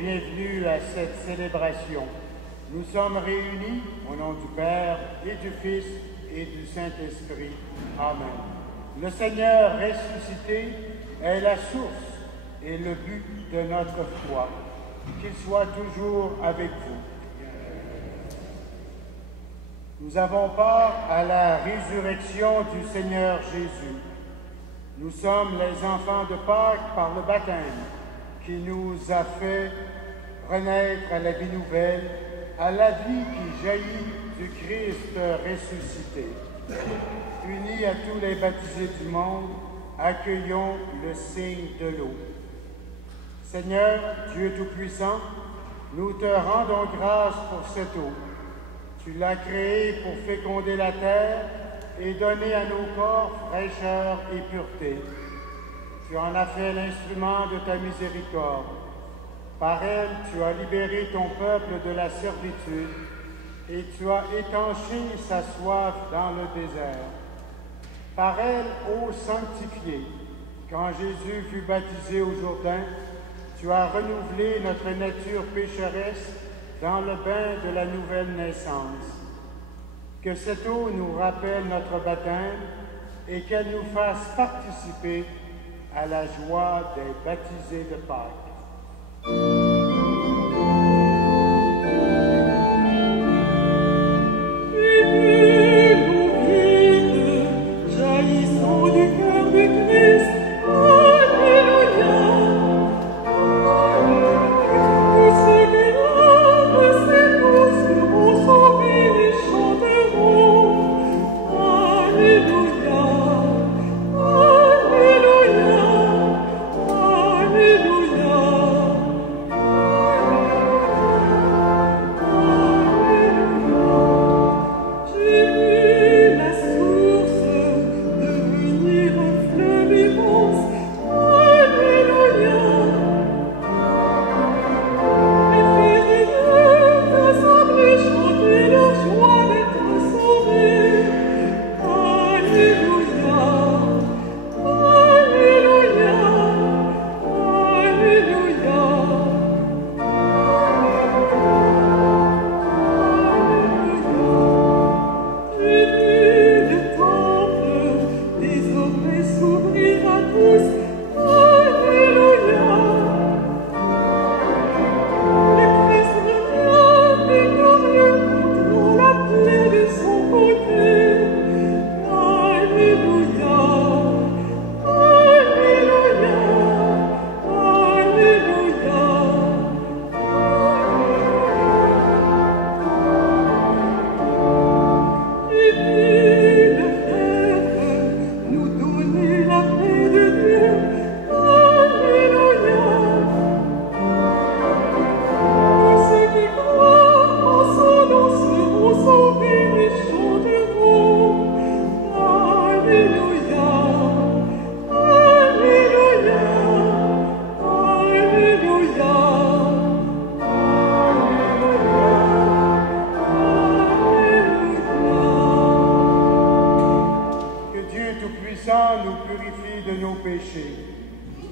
bienvenue à cette célébration. Nous sommes réunis au nom du Père et du Fils et du Saint-Esprit. Amen. Le Seigneur ressuscité est la source et le but de notre foi. Qu'il soit toujours avec vous. Nous avons part à la résurrection du Seigneur Jésus. Nous sommes les enfants de Pâques par le baptême qui nous a fait renaître à la vie nouvelle, à la vie qui jaillit du Christ ressuscité. Unis à tous les baptisés du monde, accueillons le signe de l'eau. Seigneur, Dieu Tout-Puissant, nous te rendons grâce pour cette eau. Tu l'as créée pour féconder la terre et donner à nos corps fraîcheur et pureté. Tu en as fait l'instrument de ta miséricorde. Par elle, tu as libéré ton peuple de la servitude et tu as étanché sa soif dans le désert. Par elle, ô sanctifié, quand Jésus fut baptisé au Jourdain, tu as renouvelé notre nature pécheresse dans le bain de la nouvelle naissance. Que cette eau nous rappelle notre baptême et qu'elle nous fasse participer à la joie des baptisés de Pâques.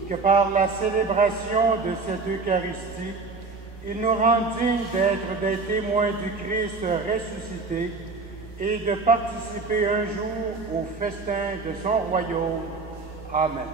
Que par la célébration de cette Eucharistie, il nous rend dignes d'être des témoins du Christ ressuscité et de participer un jour au festin de son royaume. Amen.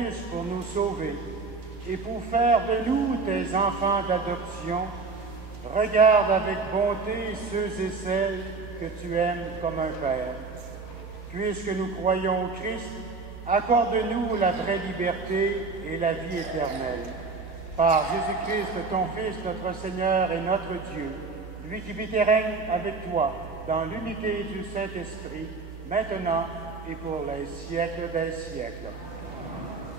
Fils pour nous sauver et pour faire de nous tes enfants d'adoption, regarde avec bonté ceux et celles que tu aimes comme un Père. Puisque nous croyons au Christ, accorde-nous la vraie liberté et la vie éternelle. Par Jésus-Christ, ton Fils, notre Seigneur et notre Dieu, lui qui vit et règne avec toi dans l'unité du Saint-Esprit, maintenant et pour les siècles des siècles.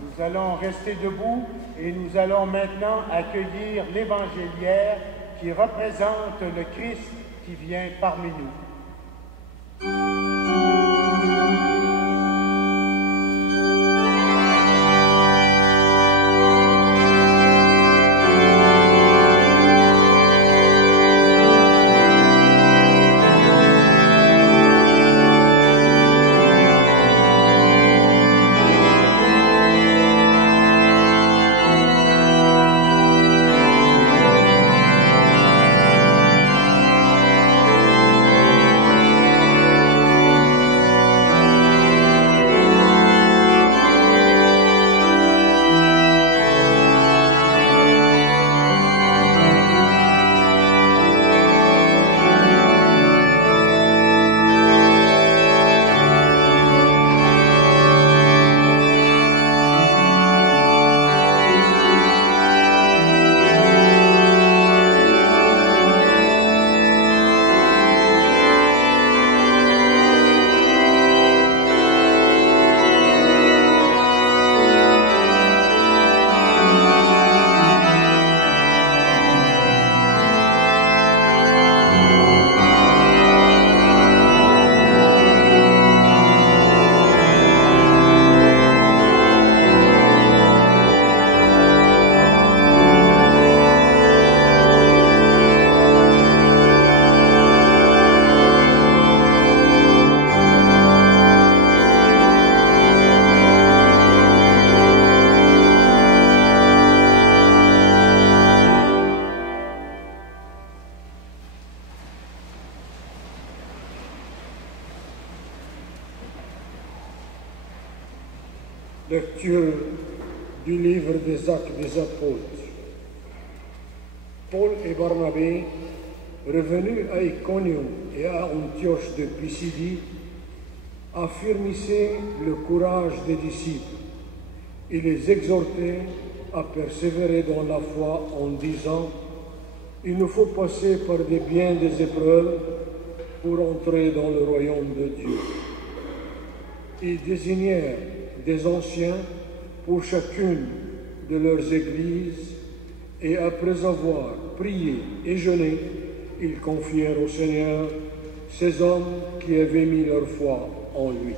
Nous allons rester debout et nous allons maintenant accueillir l'évangéliaire qui représente le Christ qui vient parmi nous. Lecture du livre des Actes des Apôtres. Paul et Barnabé, revenus à Iconium et à Antioche de Pisidie, affermissaient le courage des disciples et les exhortaient à persévérer dans la foi en disant « Il nous faut passer par bien des épreuves pour entrer dans le royaume de Dieu. » Ils désignèrent des anciens pour chacune de leurs églises, et après avoir prié et jeûné, ils confièrent au Seigneur ces hommes qui avaient mis leur foi en lui.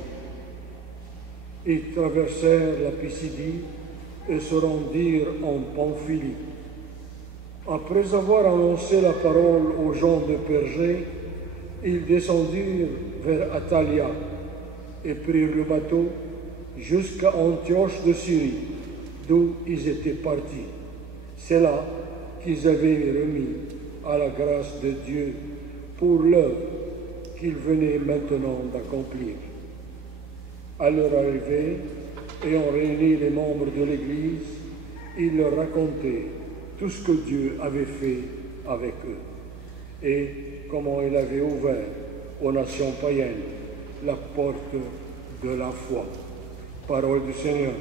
Ils traversèrent la Pisidie et se rendirent en Pamphylie. Après avoir annoncé la parole aux gens de Pergée, ils descendirent vers Attalia et prirent le bateau jusqu'à Antioche de Syrie, d'où ils étaient partis. C'est là qu'ils avaient remis à la grâce de Dieu pour l'œuvre qu'ils venaient maintenant d'accomplir. À leur arrivée, ayant réuni les membres de l'Église, ils leur racontaient tout ce que Dieu avait fait avec eux et comment il avait ouvert aux nations païennes la porte de la foi. Parole du Seigneur.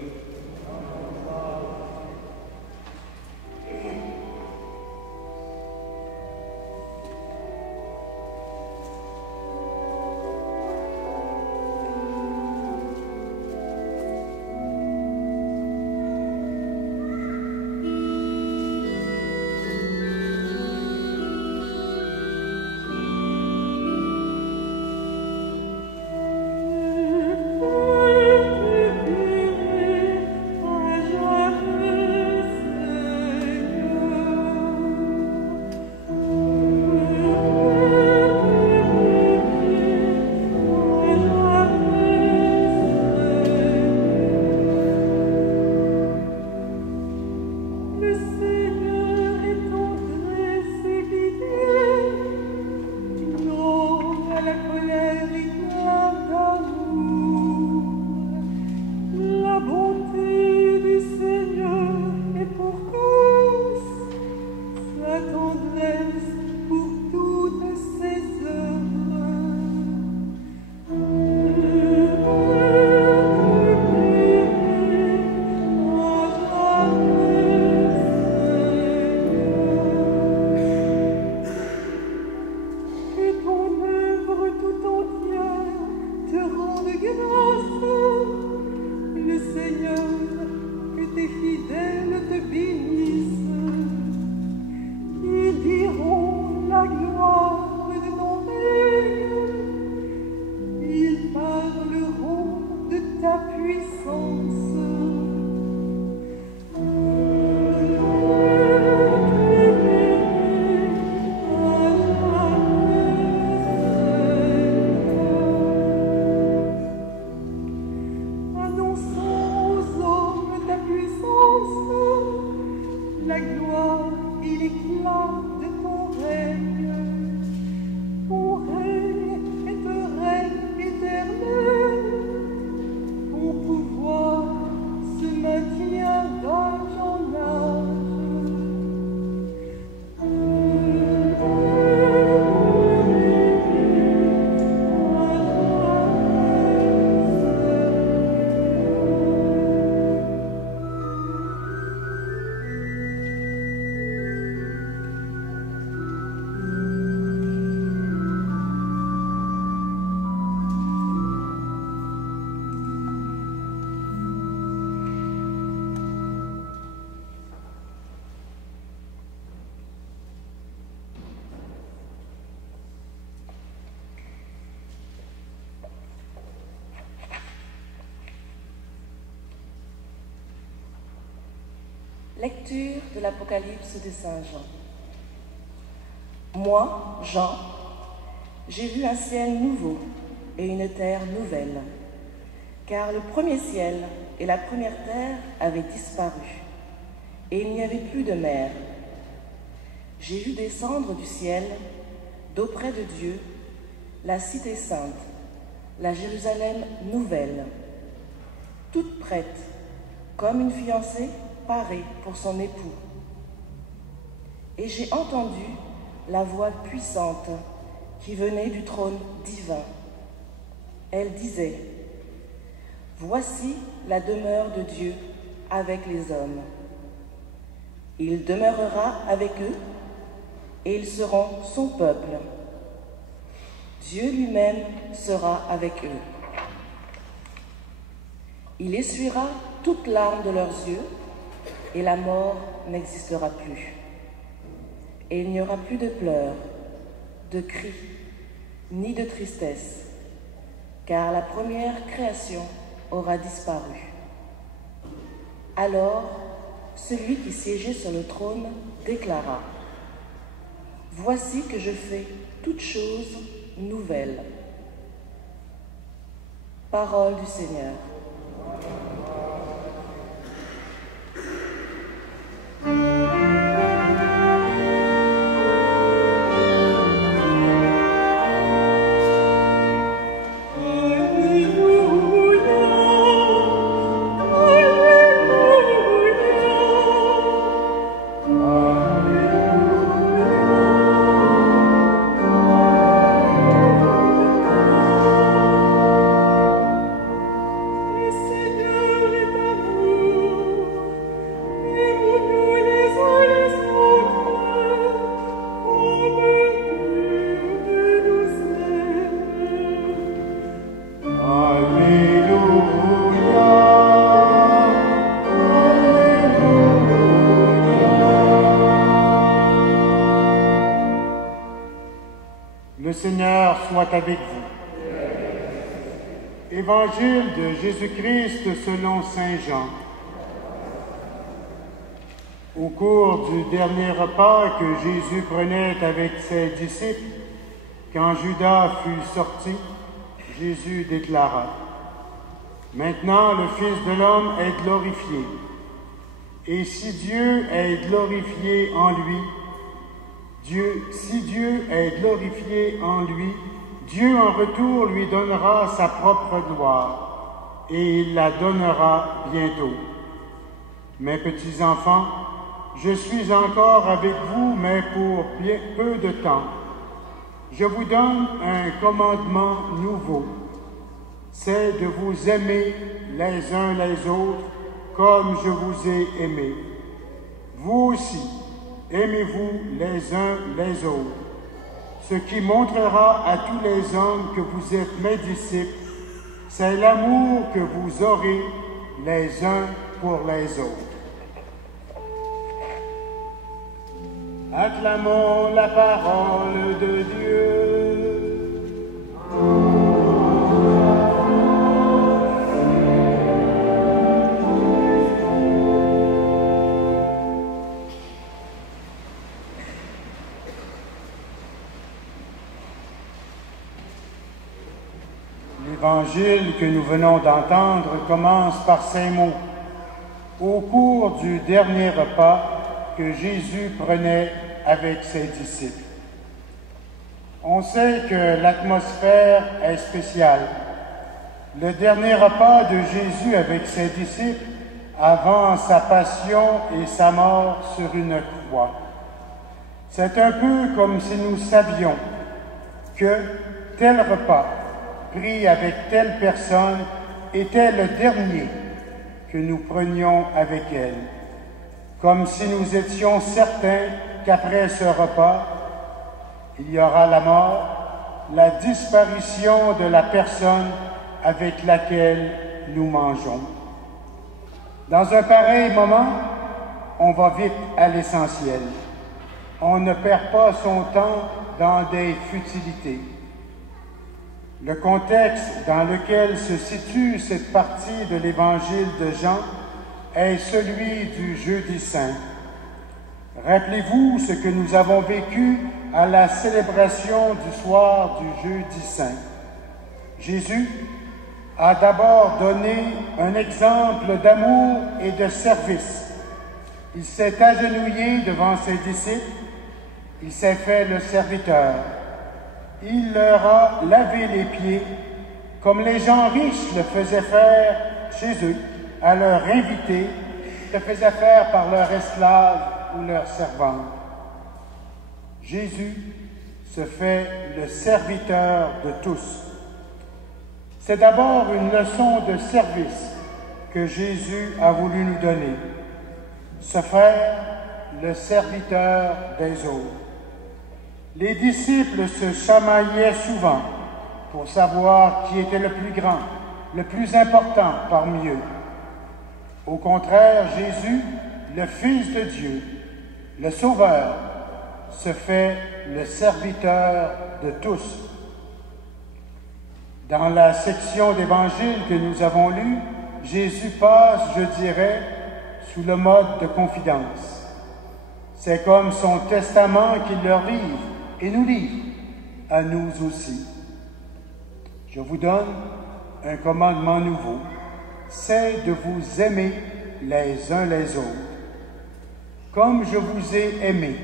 Lecture de l'Apocalypse de Saint Jean. Moi, Jean, j'ai vu un ciel nouveau et une terre nouvelle, car le premier ciel et la première terre avaient disparu, et il n'y avait plus de mer. J'ai vu descendre du ciel, d'auprès de Dieu, la cité sainte, la Jérusalem nouvelle, toute prête, comme une fiancée parée pour son époux. Et j'ai entendu la voix puissante qui venait du trône divin. Elle disait: Voici la demeure de Dieu avec les hommes. Il demeurera avec eux et ils seront son peuple. Dieu lui-même sera avec eux. Il essuiera toute larme de leurs yeux et la mort n'existera plus. Et il n'y aura plus de pleurs, de cris, ni de tristesse, car la première création aura disparu. Alors, celui qui siégeait sur le trône déclara: Voici que je fais toutes choses nouvelles. Parole du Seigneur. Le Seigneur soit avec vous. Évangile de Jésus-Christ selon Saint Jean. Au cours du dernier repas que Jésus prenait avec ses disciples, quand Judas fut sorti, Jésus déclara: Maintenant le Fils de l'homme est glorifié. Et si Dieu est glorifié en lui, si Dieu est glorifié en lui, Dieu en retour lui donnera sa propre gloire, et il la donnera bientôt. Mes petits enfants, je suis encore avec vous, mais pour bien peu de temps. Je vous donne un commandement nouveau, c'est de vous aimer les uns les autres comme je vous ai aimés. Vous aussi, aimez-vous les uns les autres, ce qui montrera à tous les hommes que vous êtes mes disciples, c'est l'amour que vous aurez les uns pour les autres. Acclamons la parole de Dieu. L'évangile que nous venons d'entendre commence par ces mots. Au cours du dernier repas que Jésus prenait avec ses disciples. On sait que l'atmosphère est spéciale. Le dernier repas de Jésus avec ses disciples avant sa passion et sa mort sur une croix. C'est un peu comme si nous savions que tel repas pris avec telle personne était le dernier que nous prenions avec elle, comme si nous étions certains qu'après ce repas, il y aura la mort, la disparition de la personne avec laquelle nous mangeons. Dans un pareil moment, on va vite à l'essentiel. On ne perd pas son temps dans des futilités. Le contexte dans lequel se situe cette partie de l'Évangile de Jean est celui du Jeudi Saint. Rappelez-vous ce que nous avons vécu à la célébration du soir du Jeudi Saint. Jésus a d'abord donné un exemple d'amour et de service. Il s'est agenouillé devant ses disciples, il s'est fait le serviteur. Il leur a lavé les pieds, comme les gens riches le faisaient faire chez eux, à leurs invités, le faisaient faire par leurs esclaves ou leurs servantes. Jésus se fait le serviteur de tous. C'est d'abord une leçon de service que Jésus a voulu nous donner, se faire le serviteur des autres. Les disciples se chamaillaient souvent pour savoir qui était le plus grand, le plus important parmi eux. Au contraire, Jésus, le Fils de Dieu, le Sauveur, se fait le serviteur de tous. Dans la section d'Évangile que nous avons lue, Jésus passe, je dirais, sous le mode de confidence. C'est comme son testament qu'il leur livre et nous livre, à nous aussi. Je vous donne un commandement nouveau, c'est de vous aimer les uns les autres. Comme je vous ai aimé,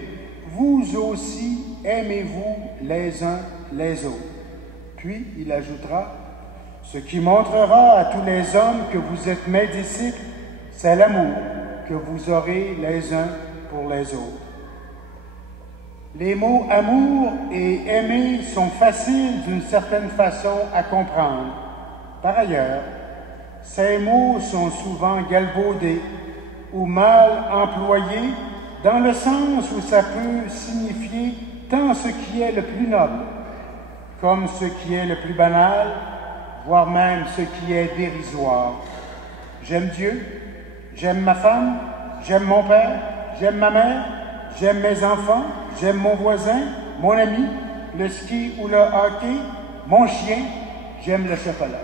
vous aussi aimez-vous les uns les autres. Puis il ajoutera, ce qui montrera à tous les hommes que vous êtes mes disciples, c'est l'amour que vous aurez les uns pour les autres. Les mots amour et aimer sont faciles d'une certaine façon à comprendre. Par ailleurs, ces mots sont souvent galvaudés ou mal employés dans le sens où ça peut signifier tant ce qui est le plus noble, comme ce qui est le plus banal, voire même ce qui est dérisoire. J'aime Dieu, j'aime ma femme, j'aime mon père, j'aime ma mère, j'aime mes enfants, j'aime mon voisin, mon ami, le ski ou le hockey, mon chien, j'aime le chocolat.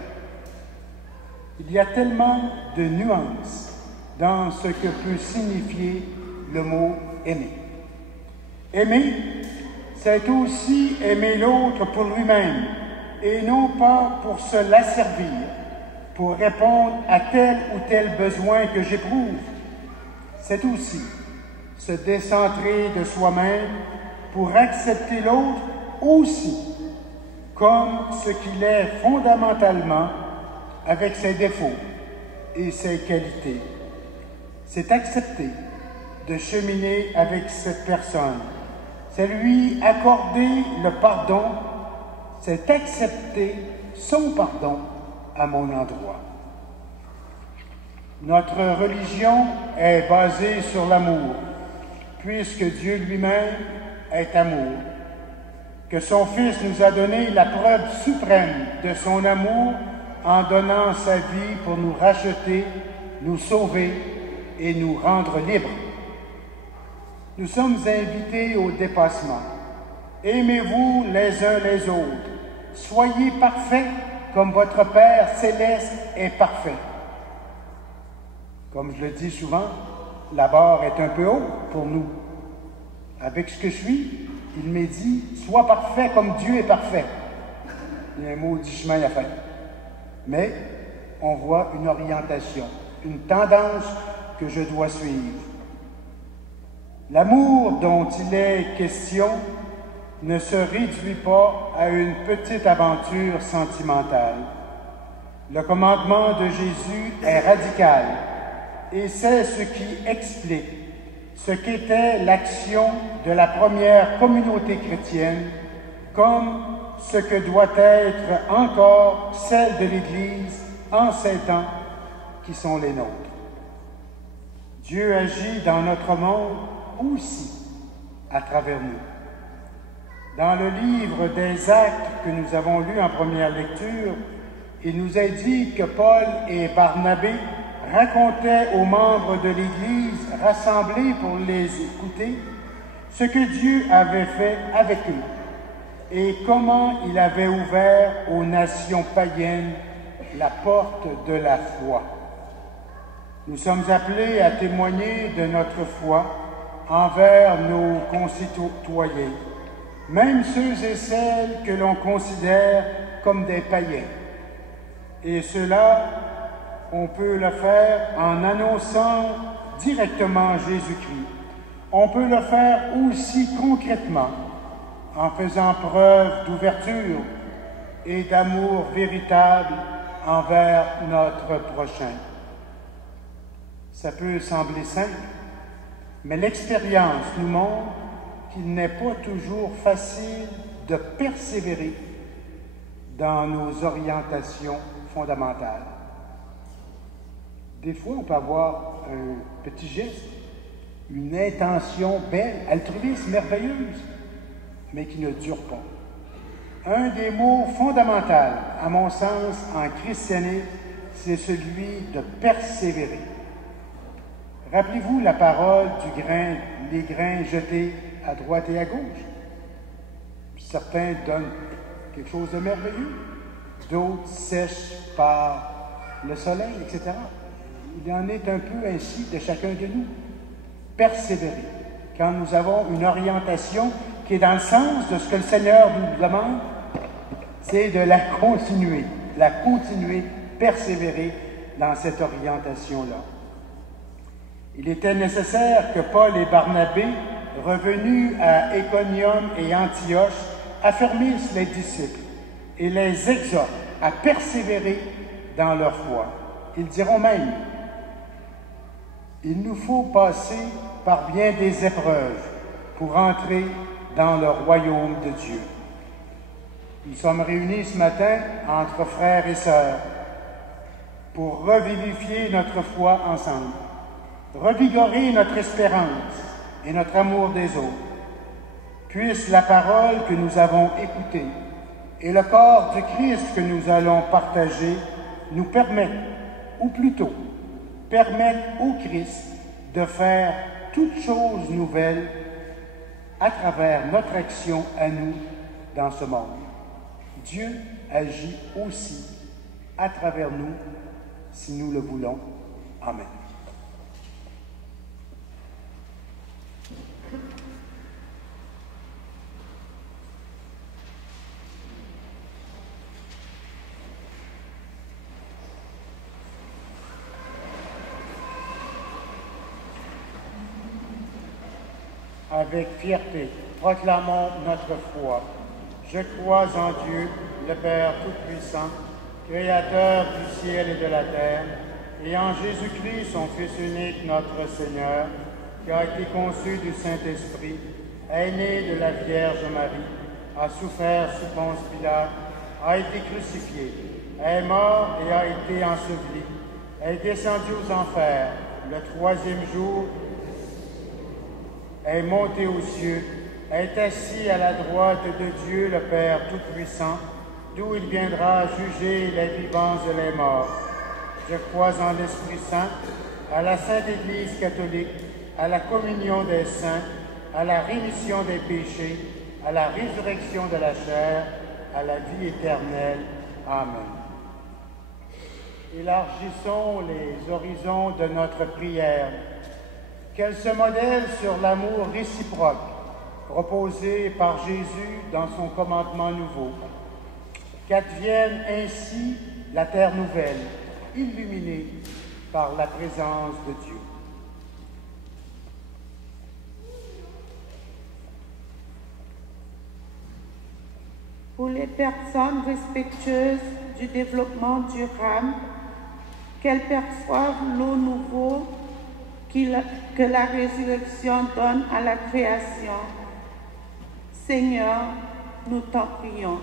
Il y a tellement de nuances dans ce que peut signifier le mot aimer. Aimer, c'est aussi aimer l'autre pour lui-même et non pas pour se l'asservir, pour répondre à tel ou tel besoin que j'éprouve. C'est aussi se décentrer de soi-même pour accepter l'autre aussi comme ce qu'il est fondamentalement avec ses défauts et ses qualités. C'est accepter de cheminer avec cette personne. C'est lui accorder le pardon. C'est accepter son pardon à mon endroit. Notre religion est basée sur l'amour, puisque Dieu lui-même est amour, que son Fils nous a donné la preuve suprême de son amour en donnant sa vie pour nous racheter, nous sauver et nous rendre libres. Nous sommes invités au dépassement. Aimez-vous les uns les autres. Soyez parfaits comme votre Père céleste est parfait. Comme je le dis souvent, la barre est un peu haute pour nous. Avec ce que je suis, il m'est dit « Sois parfait comme Dieu est parfait ». Il y a un maudit chemin à faire. Mais on voit une orientation, une tendance que je dois suivre. L'amour dont il est question ne se réduit pas à une petite aventure sentimentale. Le commandement de Jésus est radical et c'est ce qui explique ce qu'était l'action de la première communauté chrétienne comme ce que doit être encore celle de l'Église en ces temps qui sont les nôtres. Dieu agit dans notre monde aussi à travers nous. Dans le livre des Actes que nous avons lu en première lecture, il nous est dit que Paul et Barnabé racontaient aux membres de l'Église rassemblés pour les écouter ce que Dieu avait fait avec eux et comment il avait ouvert aux nations païennes la porte de la foi. Nous sommes appelés à témoigner de notre foi envers nos concitoyens, même ceux et celles que l'on considère comme des païens. Et cela, on peut le faire en annonçant directement Jésus-Christ. On peut le faire aussi concrètement en faisant preuve d'ouverture et d'amour véritable envers notre prochain. Ça peut sembler simple, mais l'expérience nous montre qu'il n'est pas toujours facile de persévérer dans nos orientations fondamentales. Des fois, on peut avoir un petit geste, une intention belle, altruiste, merveilleuse, mais qui ne dure pas. Un des mots fondamentaux, à mon sens, en christianisme, c'est celui de persévérer. Rappelez-vous la parole du grain, les grains jetés à droite et à gauche. Certains donnent quelque chose de merveilleux, d'autres sèchent par le soleil, etc. Il en est un peu ainsi de chacun de nous. Persévérer. Quand nous avons une orientation qui est dans le sens de ce que le Seigneur nous demande, c'est de la continuer, persévérer dans cette orientation-là. Il était nécessaire que Paul et Barnabé, revenus à Iconium et Antioche, affermissent les disciples et les exhortent à persévérer dans leur foi. Ils diront même, il nous faut passer par bien des épreuves pour entrer dans le royaume de Dieu. Nous sommes réunis ce matin entre frères et sœurs pour revivifier notre foi ensemble, revigorer notre espérance et notre amour des autres. Puisse la parole que nous avons écoutée et le corps du Christ que nous allons partager nous permettre, ou plutôt, permettre au Christ de faire toutes choses nouvelles à travers notre action à nous dans ce monde. Dieu agit aussi à travers nous si nous le voulons. Amen. Avec fierté, proclamons notre foi. Je crois en Dieu, le Père Tout-Puissant, Créateur du ciel et de la terre, et en Jésus-Christ, son Fils unique, notre Seigneur, qui a été conçu du Saint-Esprit, est né de la Vierge Marie, a souffert sous Ponce Pilate, a été crucifié, est mort et a été enseveli, est descendu aux enfers, le troisième jour, est monté aux cieux, est assis à la droite de Dieu le Père Tout-Puissant, d'où il viendra juger les vivants et les morts. Je crois en l'Esprit Saint, à la Sainte Église catholique, à la communion des saints, à la rémission des péchés, à la résurrection de la chair, à la vie éternelle. Amen. Élargissons les horizons de notre prière, qu'elle se modèle sur l'amour réciproque proposé par Jésus dans son commandement nouveau, qu'advienne ainsi la terre nouvelle, illuminée par la présence de Dieu. Pour les personnes respectueuses du développement durable, qu'elles perçoivent l'eau nouveau que la résurrection donne à la création. Seigneur, nous t'en prions.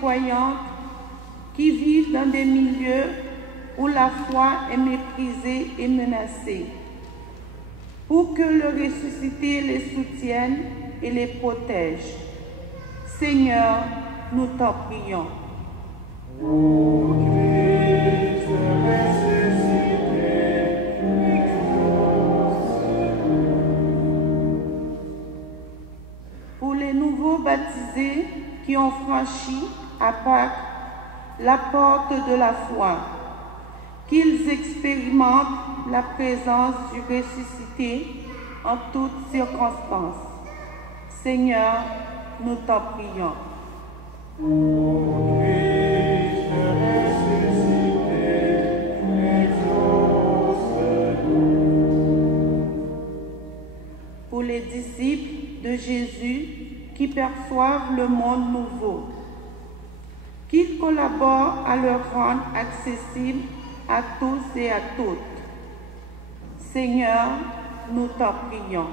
Croyantes qui vivent dans des milieux où la foi est méprisée et menacée. pour que le ressuscité les soutienne et les protège. Seigneur, nous t'en prions. Pour les nouveaux baptisés qui ont franchi à Pâques la porte de la foi, qu'ils expérimentent la présence du ressuscité en toutes circonstances. Seigneur, nous t'en prions. Pour les disciples de Jésus qui perçoivent le monde nouveau, qu'ils collaborent à le rendre accessible à tous et à toutes. Seigneur, nous t'en prions.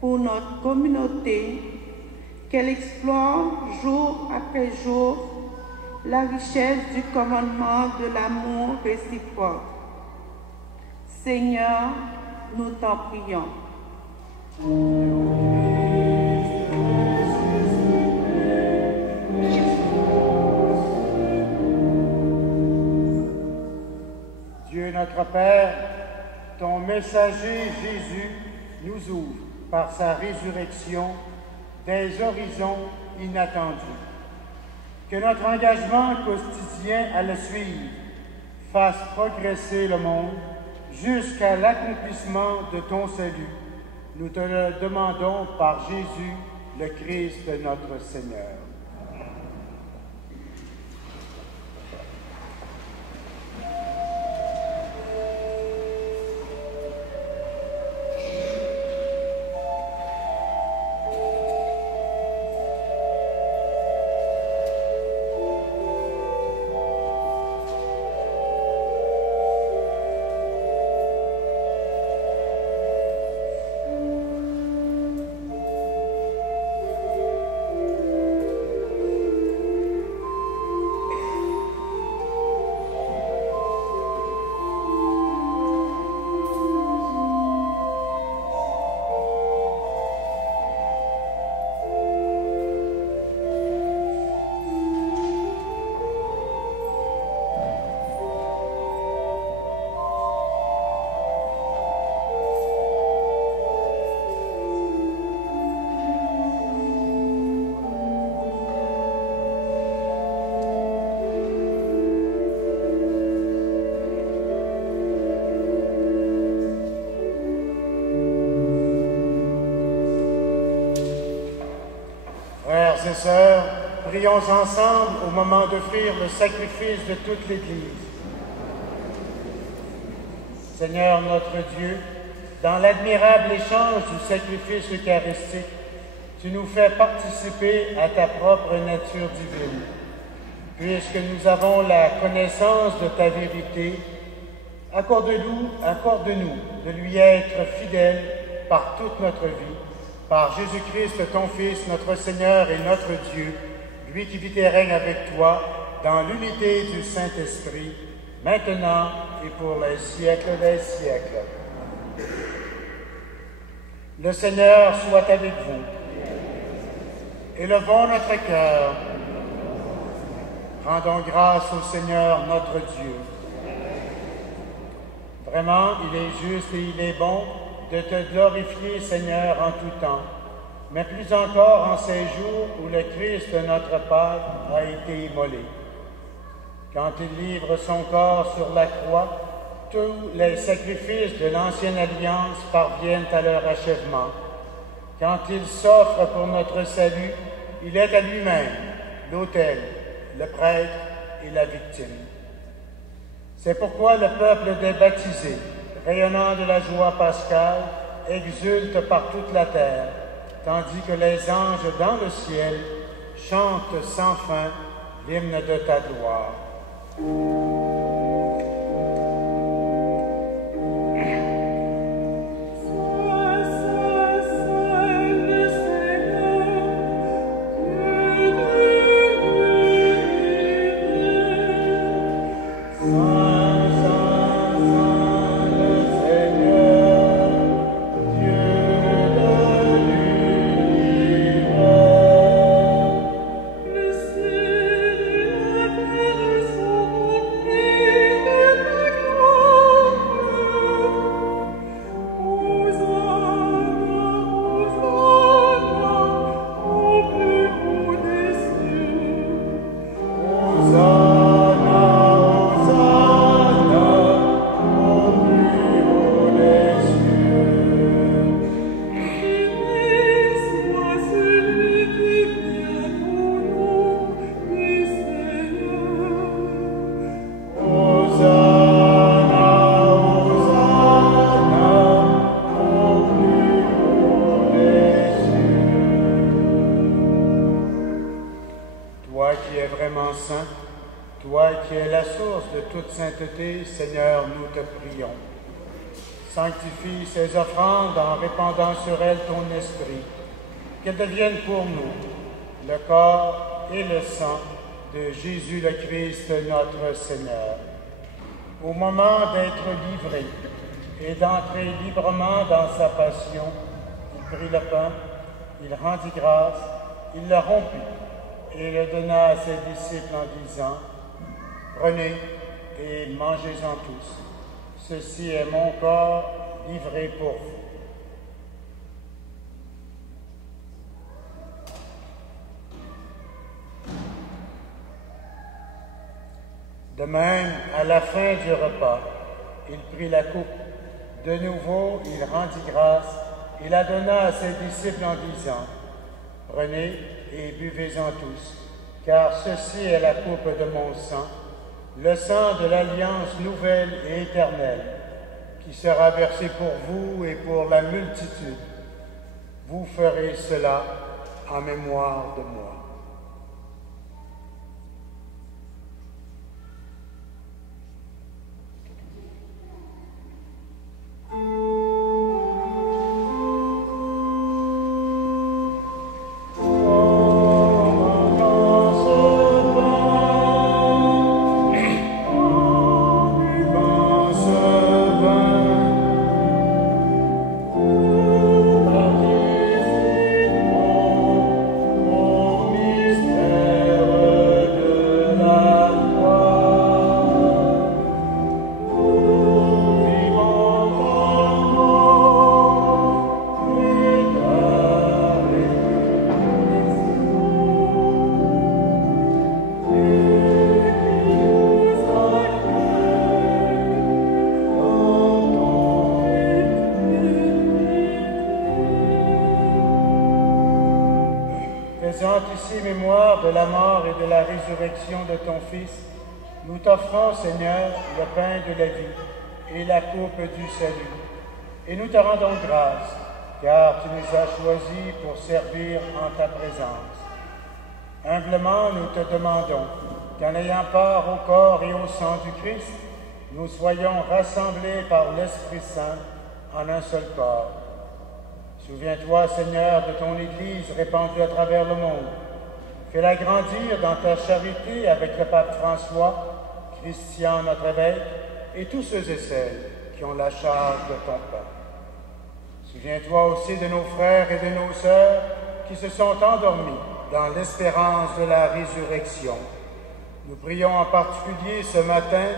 Pour notre communauté, qu'elle explore jour après jour la richesse du commandement de l'amour réciproque. Seigneur, nous t'en prions. Dieu notre Père, ton messager Jésus nous ouvre par sa résurrection des horizons inattendus. Que notre engagement quotidien à le suivre fasse progresser le monde jusqu'à l'accomplissement de ton salut. Nous te le demandons par Jésus, le Christ notre Seigneur. Frères et sœurs, prions ensemble au moment d'offrir le sacrifice de toute l'Église. Seigneur notre Dieu, dans l'admirable échange du sacrifice eucharistique, tu nous fais participer à ta propre nature divine. Puisque nous avons la connaissance de ta vérité, accorde-nous de lui être fidèles par toute notre vie, par Jésus-Christ, ton Fils, notre Seigneur et notre Dieu, lui qui vit et règne avec toi dans l'unité du Saint-Esprit, maintenant et pour les siècles des siècles. Le Seigneur soit avec vous. Élevons notre cœur. Rendons grâce au Seigneur notre Dieu. Vraiment, il est juste et il est bon de te glorifier, Seigneur, en tout temps, mais plus encore en ces jours où le Christ, notre Père, a été immolé. Quand il livre son corps sur la croix, tous les sacrifices de l'ancienne alliance parviennent à leur achèvement. Quand il s'offre pour notre salut, il est à lui-même l'autel, le prêtre et la victime. C'est pourquoi le peuple des baptisés, rayonnant de la joie pascale, exulte par toute la terre, tandis que les anges dans le ciel chantent sans fin l'hymne de ta gloire. Saint, Saint, le Seigneur, Dieu toi qui es vraiment saint, toi qui es la source de toute sainteté, Seigneur, nous te prions. Sanctifie ces offrandes en répandant sur elles ton esprit, qu'elles deviennent pour nous le corps et le sang de Jésus le Christ, notre Seigneur. Au moment d'être livré et d'entrer librement dans sa passion, il prit le pain, il rendit grâce, il le rompit et le donna à ses disciples en disant, « Prenez et mangez-en tous. Ceci est mon corps livré pour vous. » De même, à la fin du repas, il prit la coupe. De nouveau, il rendit grâce et la donna à ses disciples en disant, « Prenez et buvez-en tous, car ceci est la coupe de mon sang, le sang de l'alliance nouvelle et éternelle, qui sera versé pour vous et pour la multitude. Vous ferez cela en mémoire de moi. » Ici mémoire de la mort et de la résurrection de ton Fils, nous t'offrons, Seigneur, le pain de la vie et la coupe du salut. Et nous te rendons grâce, car tu nous as choisis pour servir en ta présence. Humblement, nous te demandons qu'en ayant part au corps et au sang du Christ, nous soyons rassemblés par l'Esprit Saint en un seul corps. Souviens-toi, Seigneur, de ton Église répandue à travers le monde. Fais-la grandir dans ta charité avec le pape François, Christian, notre évêque, et tous ceux et celles qui ont la charge de ton pain. Souviens-toi aussi de nos frères et de nos sœurs qui se sont endormis dans l'espérance de la résurrection. Nous prions en particulier ce matin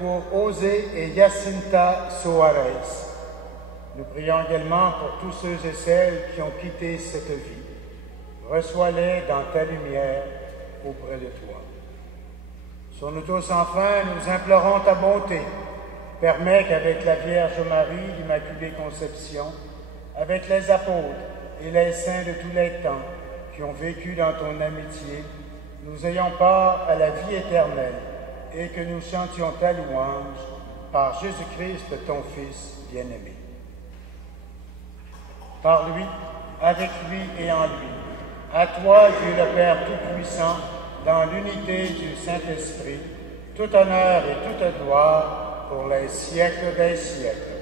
pour José et Jacinta Soares. Nous prions également pour tous ceux et celles qui ont quitté cette vie. Reçois-les dans ta lumière auprès de toi. Sur nous tous enfin, nous implorons ta bonté. Permets qu'avec la Vierge Marie, l'Immaculée Conception, avec les apôtres et les saints de tous les temps qui ont vécu dans ton amitié, nous ayons part à la vie éternelle et que nous chantions ta louange par Jésus-Christ, ton Fils bien-aimé. Par lui, avec lui et en lui, à toi, Dieu le Père Tout-Puissant, dans l'unité du Saint-Esprit, tout honneur et toute gloire pour les siècles des siècles.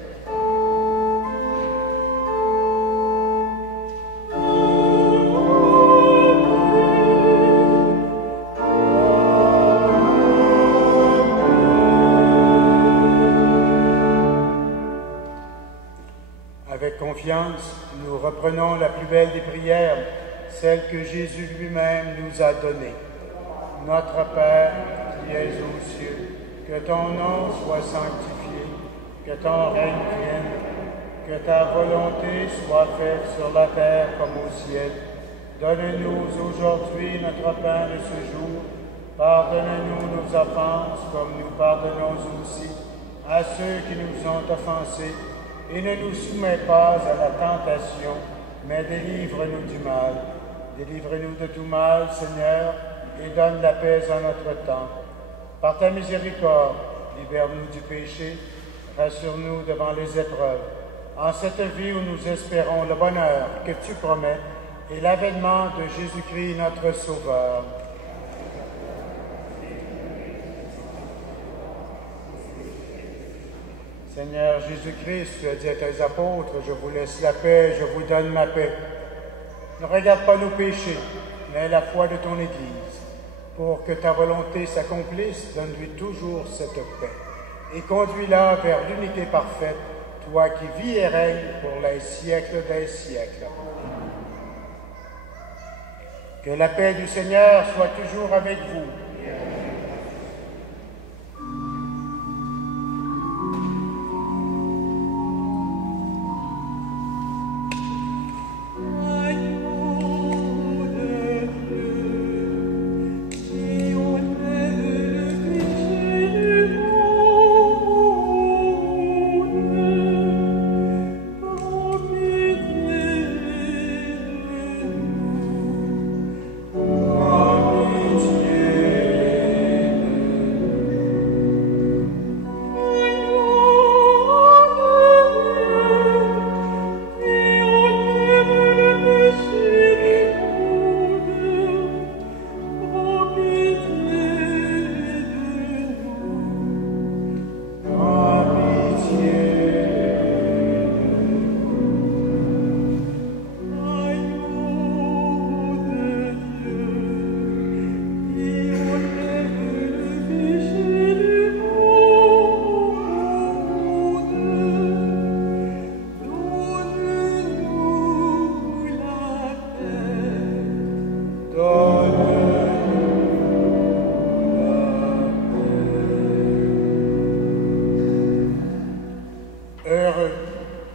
Avec confiance, nous reprenons la plus belle des prières, celle que Jésus lui-même nous a donnée. Notre Père, qui es aux cieux, que ton nom soit sanctifié, que ton règne vienne, que ta volonté soit faite sur la terre comme au ciel. Donne-nous aujourd'hui notre pain de ce jour. Pardonne-nous nos offenses, comme nous pardonnons aussi à ceux qui nous ont offensés. Et ne nous soumets pas à la tentation, mais délivre-nous du mal. Délivre-nous de tout mal, Seigneur, et donne la paix à notre temps. Par ta miséricorde, libère-nous du péché, rassure-nous devant les épreuves. En cette vie où nous espérons le bonheur que tu promets et l'avènement de Jésus-Christ, notre Sauveur. Seigneur Jésus-Christ, tu as dit à tes apôtres, je vous laisse la paix, je vous donne ma paix. Ne regarde pas nos péchés, mais la foi de ton Église. Pour que ta volonté s'accomplisse, donne-lui toujours cette paix. Et conduis-la vers l'unité parfaite, toi qui vis et règnes pour les siècles des siècles. Que la paix du Seigneur soit toujours avec vous.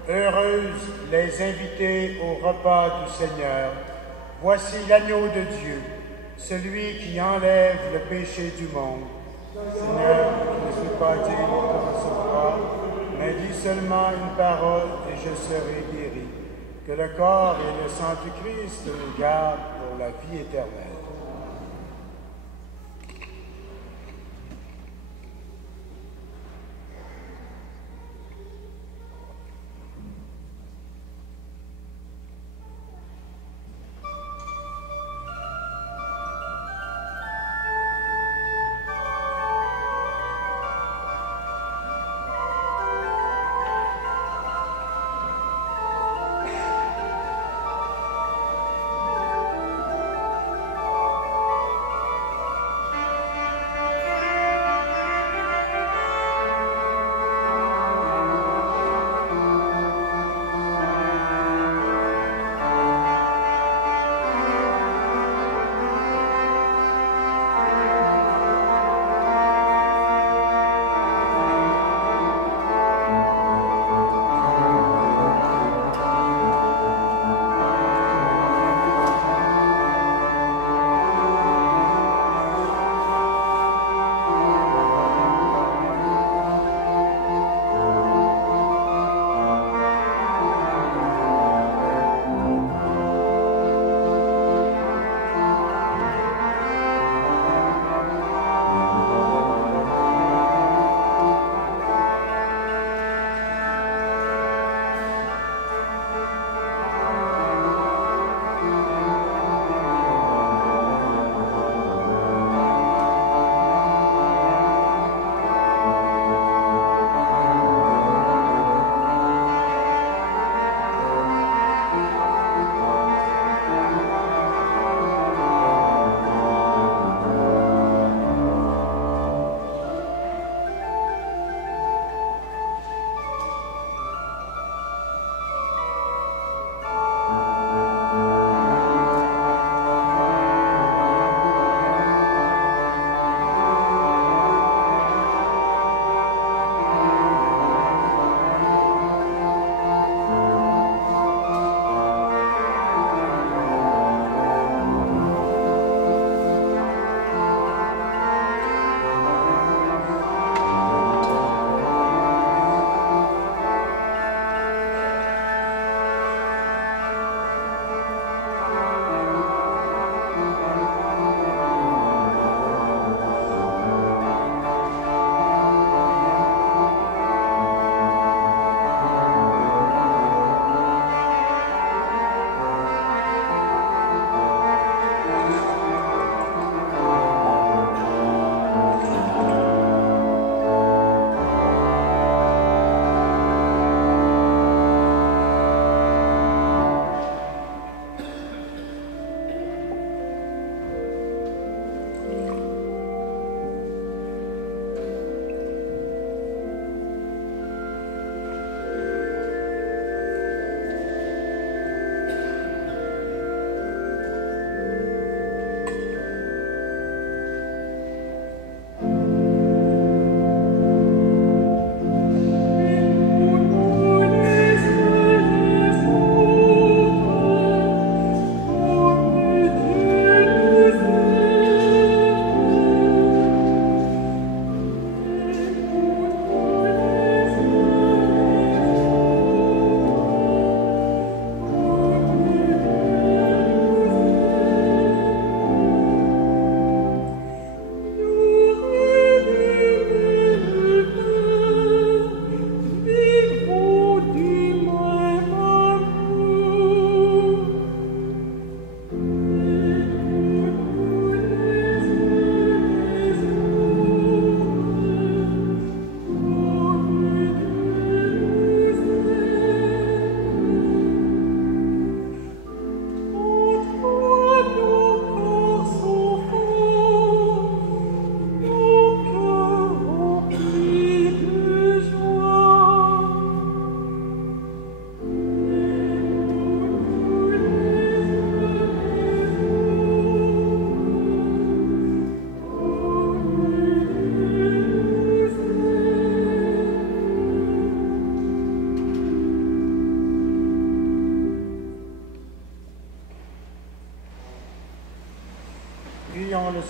Heureuses les invités au repas du Seigneur. Voici l'agneau de Dieu, celui qui enlève le péché du monde. Seigneur, je ne suis pas digne de recevoir, mais dis seulement une parole et je serai guéri. Que le corps et le sang du Christ nous gardent pour la vie éternelle.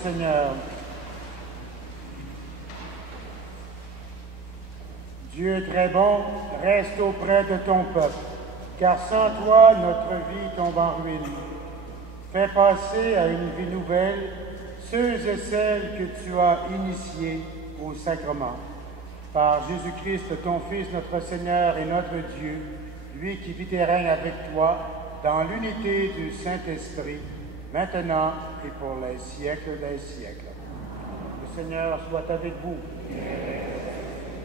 Seigneur. Dieu très bon, reste auprès de ton peuple, car sans toi, notre vie tombe en ruine. Fais passer à une vie nouvelle ceux et celles que tu as initiés au sacrement. Par Jésus-Christ, ton Fils, notre Seigneur et notre Dieu, lui qui vit et règne avec toi, dans l'unité du Saint-Esprit, maintenant et pour les siècles des siècles. Le Seigneur soit avec vous.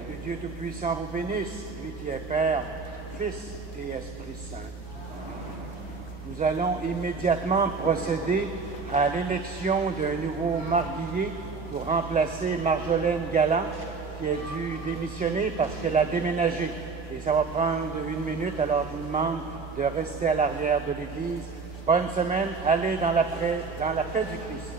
Que Dieu Tout-Puissant vous bénisse, lui qui est Père, Fils et Esprit Saint. Nous allons immédiatement procéder à l'élection d'un nouveau marguillier pour remplacer Marjolaine Galland, qui a dû démissionner parce qu'elle a déménagé. Et ça va prendre 1 minute, alors je vous demande de rester à l'arrière de l'Église. Bonne semaine, allez dans la paix du Christ.